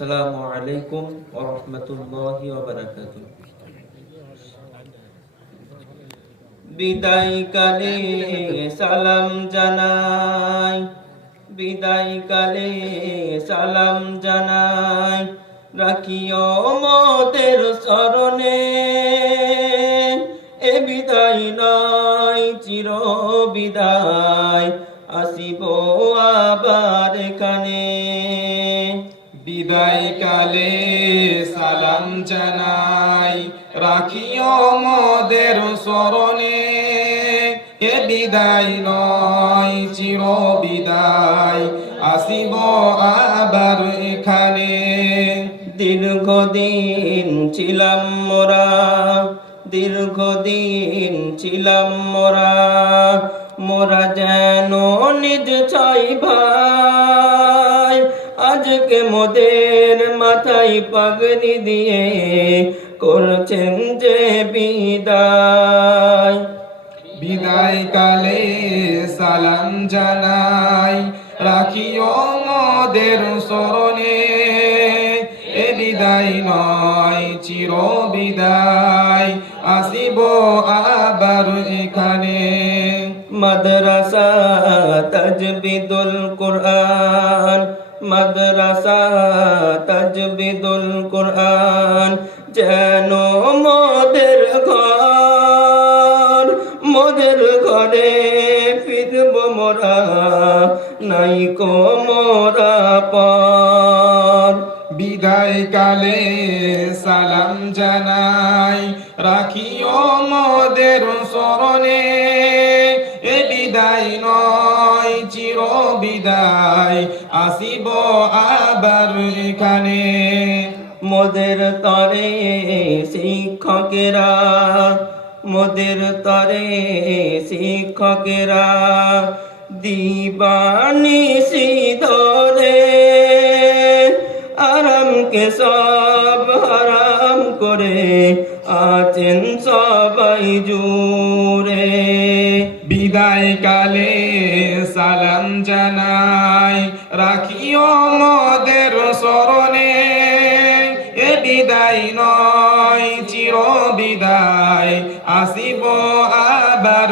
আসসালামু আলাইকুম ওয়া রাহমাতুল্লাহি ওয়া বারাকাতুহু। বিদায় কালে সালাম জানাই, বিদায় কালে সালাম জানাই, রাখিও মোদের স্মরণে। এ বিদায় নয় চির বিদায়, আসিব আবার এখানে। বিদায় কালে সালাম জানাই, রাখিও মোদের স্মরণে। এ বিদায় নয় চির বিদায়, আসিব আবার এখানে। দীর্ঘদিন ছিলাম মোরা, দীর্ঘদিন ছিলাম মোরা, মোরা যেন নিজ ছয় ভাই। আজকে মোদের মাথায় পাগড়ি দিয়ে করছেন যে বিদায়। বিদায় কালে সালাম জানাই, রাখিও মোদের স্মরণে। এ বিদায় নয় চির বিদায়, আসিব আবার এখানে। মাদ্রাসা তাজবিদুল কুরআন, মাদ্রাসা তাজবিদুল কুরআন যেন মোদের ঘর। মোদের ঘরে ফিরব মোরা, নাই কো মোরা পর। বিদায় কালে সালাম জানাই, রাখিও মোদের স্মরণে। এ বিদায় নয় চির বিদায়, আসিব আবার এখানে। মোদের তরে শিক্ষকেরা, মোদের তরে শিক্ষকেরা দিবানিশি ধরে আরামকে সব হারাম করে আছেন সবাই জুড়ে। বিদায় কালে সালাম জানাই, রাখিও মোদের স্মরণে। এ বিদায় নয় চির বিদায়, আসিব